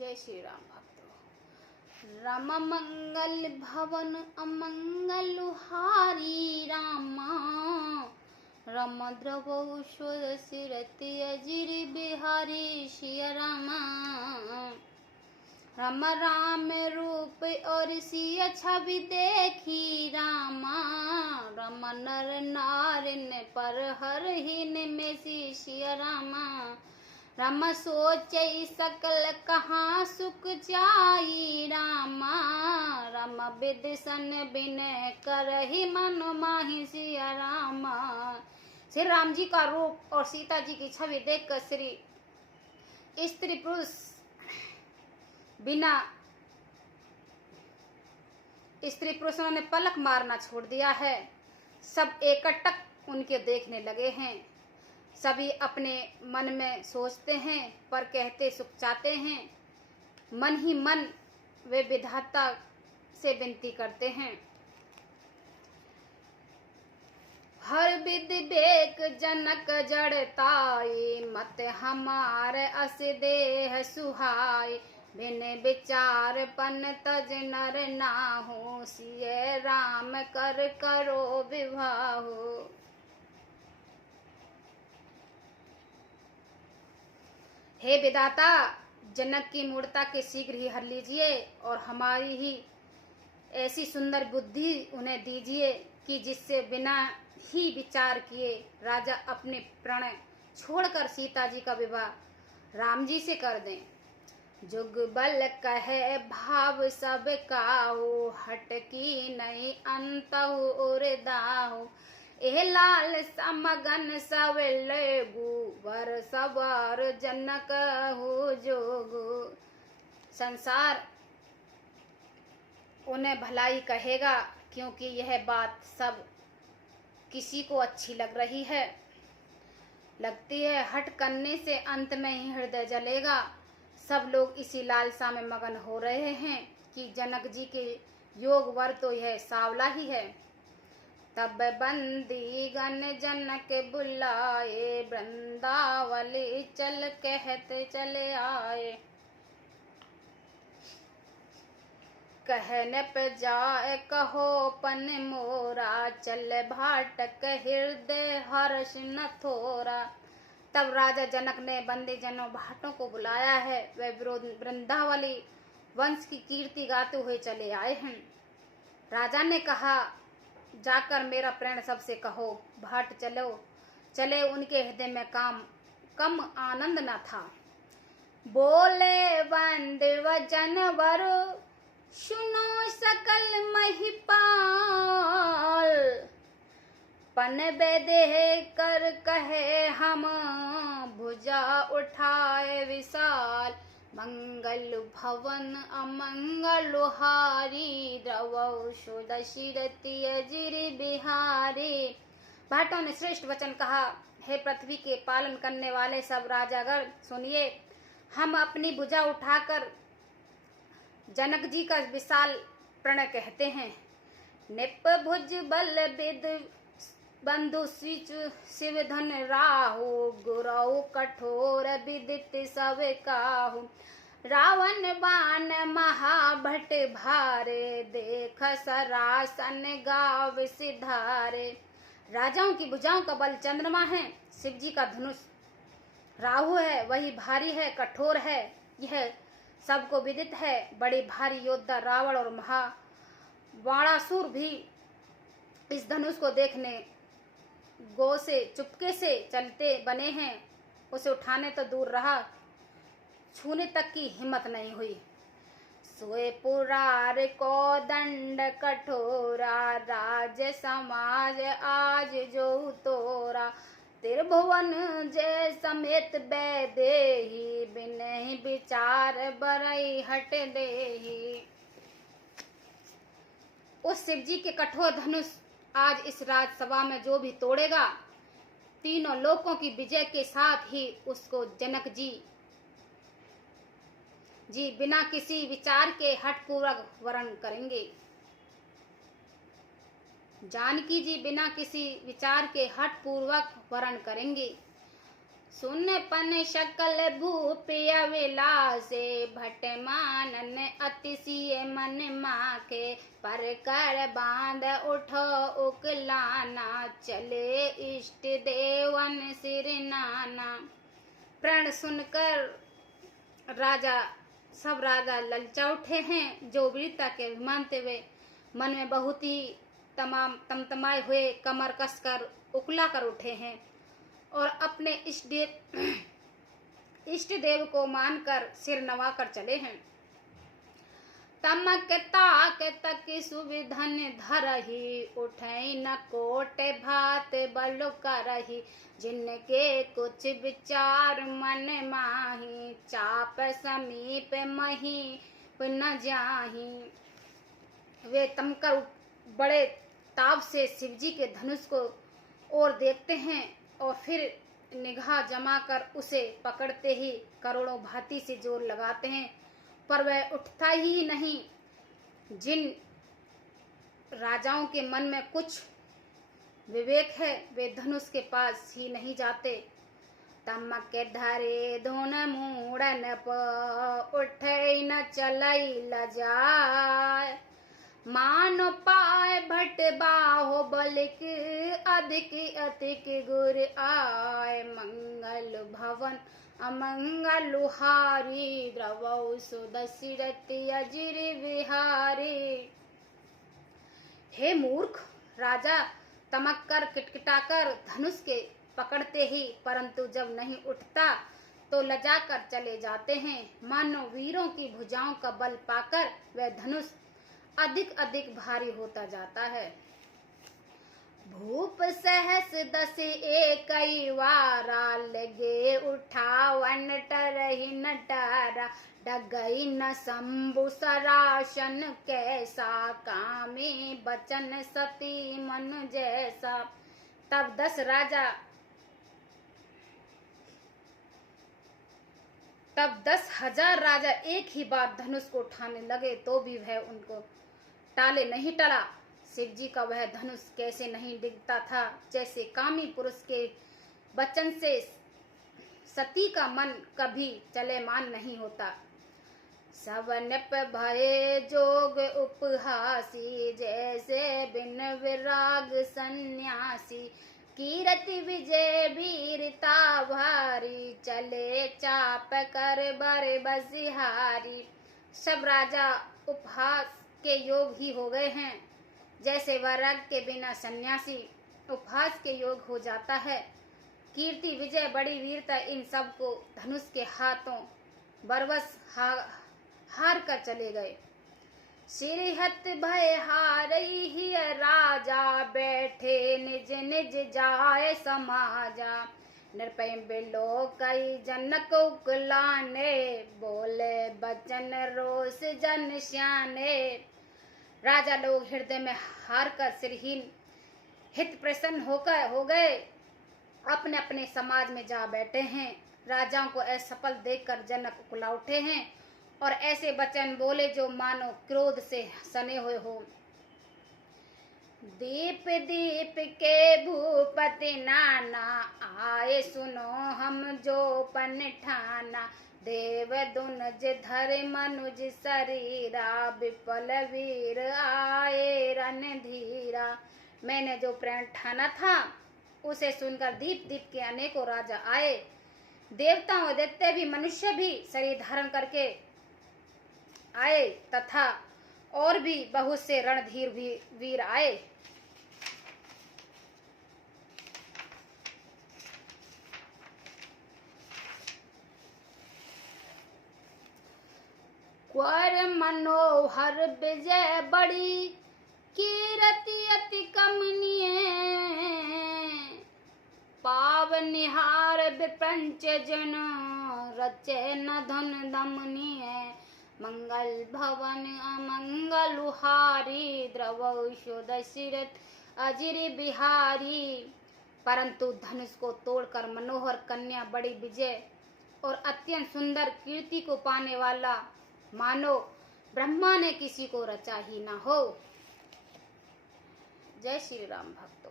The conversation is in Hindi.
जय श्री राम भक्तों। राम मंगल भवन अमंगल हारी रामा, राम द्रवौ सिरति अजिर बिहारी सिया रामा। राम राम रूप और सिया छवि देखी रामा, राम नर नारिन पर हर हीन में सिया रामा। राम सोचे सकल कहाँ सुख जाई रामा, राम विदिशन बिनय करहि मन माहि सिया रामा। श्री राम जी का रूप और सीता जी की छवि देखकर श्री स्त्री पुरुष बिना स्त्री पुरुषों ने पलक मारना छोड़ दिया है। सब एकटक उनके देखने लगे हैं। सभी अपने मन में सोचते हैं पर कहते सुख चाहते हैं। मन ही मन वे विधाता से विनती करते हैं। हर विधि बेक जनक जड़ताई, मत हमारे अस देह सुहाय। बिन विचार पन तज नर नाहु, सिय राम कर करो विवाहो। हे विधाता, जनक की मूर्ता के शीघ्र ही हर लीजिए और हमारी ही ऐसी सुंदर बुद्धि उन्हें दीजिए कि जिससे बिना ही विचार किए राजा अपने प्रण छोड़कर सीता जी का विवाह राम जी से कर दें। जुग बल कहे भाव सब काहू, हट की नहीं अंतहु उर दाहू। एह लाल समगन सब लेगु, वर सवार जनक हो जोगु। संसार उन्हें भलाई कहेगा क्योंकि यह बात सब किसी को अच्छी लग रही है। लगती है हट करने से अंत में ही हृदय जलेगा। सब लोग इसी लालसा में मगन हो रहे हैं कि जनक जी के योग वर तो यह सांवला ही है। तब बंदी गण जनक बुलाए, वृंदावली चल कहते चले आए। कहने पे जाए कहो पन मोरा, चल भाटक हृदय हर्ष न थोरा। तब राजा जनक ने बंदी जनों भाटों को बुलाया है। वे वृंदावली वंश की कीर्ति गाते हुए चले आए हैं। राजा ने कहा, जाकर मेरा प्रण सबसे कहो। भाट चले उनके हृदय में कम आनंद न था। बोले बंद वचन वर, सुनो सकल महिपाल। पन बेदेह कर कहे हम, भुजा उठाए विशाल। मंगल भवन अमंगल हारी, द्रवौ सुदशिरति अजिर बिहारी। भाटों ने श्रेष्ठ वचन कहा, हे पृथ्वी के पालन करने वाले सब राजागण सुनिए। हम अपनी भुजा उठाकर जनक जी का विशाल प्रणय कहते हैं। निप भुज बल विद बंधु शिव धन राहु, गुरौ कठोर विदित सब काहू। रावण बाण महाभट भारे, देख सरासन गाव सिधारे। राजाओं की भुजाओं का बल चंद्रमा है, शिव जी का धनुष राहु है, वही भारी है, कठोर है, यह सबको विदित है। बड़े भारी योद्धा रावण और बाणासुर भी इस धनुष को देखने गो से चुपके से चलते बने हैं। उसे उठाने तो दूर रहा, छूने तक की हिम्मत नहीं हुई। सोए पुरार को दंड कठोरा, राज समाज आज जो तोरा। त्रिभुवन जय समेत बैदेही, बिनहि विचार बरई हट देही। उस शिव जी के कठोर धनुष आज इस राजसभा में जो भी तोड़ेगा, तीनों लोकों की विजय के साथ ही उसको जनक जी बिना किसी विचार के हठपूर्वक वरण करेंगे। जानकी जी बिना किसी विचार के हठपूर्वक वरण करेंगे। सुनपन शकल भूपिय विलासे भट मानन अतिशय मन माके पर कर बांध उठो उकलाना चले इष्ट देवन सिर नाना। प्रण सुनकर सब राजा ललचा उठे हैं। जो वीरता के अभिमान हुए मन में बहुत ही तमतमाए हुए कमर कसकर उकला कर उठे हैं और अपने इष्ट देव को मानकर सिर नवाकर चले हैं। तमक ताक तक सुविधन धरही उठई न कोट भात बल करही जिनके कुछ विचार मन माही चाप समीप मही न जाही। वे तमकर बड़े ताव से शिवजी के धनुष को और देखते हैं और फिर निगाह जमाकर उसे पकड़ते ही करोड़ों भांति से जोर लगाते हैं पर वह उठता ही नहीं। जिन राजाओं के मन में कुछ विवेक है वे धनुष के पास ही नहीं जाते। तमक धरे धुन मूड़न उठे न चलई लजाए मानो पाए भट बाहो बलिक अधिक अधिक गुर आय मंगल भवन अमंगल हारी द्रवौ सुदशरथ अजिर बिहारी। हे मूर्ख, राजा तमक कर किटकिटाकर धनुष के पकड़ते ही परंतु जब नहीं उठता तो लजाकर चले जाते हैं। मानो वीरों की भुजाओं का बल पाकर वह धनुष अधिक अधिक भारी होता जाता है। भूप सहस दस एकई वारा लगे उठावन टरहि न टारा डगई न शंभु सरासन कैसा कामी बचन सती मन जैसा। तब 10,000 राजा एक ही बार धनुष को उठाने लगे तो भी वह उनको टाले नहीं टला। शिवजी का वह धनुष कैसे नहीं डिगता था जैसे कामी पुरुष के वचन से सती का मन कभी चलेमान नहीं होता। सब नप भये जोग उपहासी जैसे बिन विराग सन्यासी कीरति विजय वीरता भारी चले चाप कर बर बसिहारी। सब राजा उपहास के योग ही हो गए हैं जैसे वैराग के बिना सन्यासी उपहास के योग हो जाता है। कीर्ति विजय बड़ी वीरता इन सब को धनुष के हाथों बरबस हार कर चले गए। सिरहत भय हारई ही राजा बैठे निज निज जाए समाजा नृपय बिलो कई जनक उकलाने बोले बचन रोष जन श्याने। राजा लोग हृदय में हार कर सिरहीन हित प्रसन्न हो गए अपने अपने समाज में जा बैठे हैं। राजाओं को असफल देखकर जनक उकला उठे हैं और ऐसे वचन बोले जो मानो क्रोध से सने हुए हो। दीप दीप के भूपति नाना आए सुनो हम जो पन ठाना देव दुनज धर मनुज शरीरा विपल वीर आए रणधीरा। मैंने जो प्रण ठाना था उसे सुनकर दीप दीप के अनेकों राजा आए। देवता और दैत्य भी मनुष्य भी शरीर धारण करके आए तथा और भी बहुत से रणधीर भी वीर आए। क्वर मनोहर विजय बड़ी कीरति अति कमनीय पावनिहार विप्रंच जन रचे न धन दमनीय मंगल भवन अमंगल हारी द्रवौ दशरथ अजिर बिहारी। परंतु धनुष को तोड़कर मनोहर कन्या बड़ी विजय और अत्यंत सुंदर कीर्ति को पाने वाला मानो ब्रह्मा ने किसी को रचा ही ना हो। जय श्री राम भक्तों।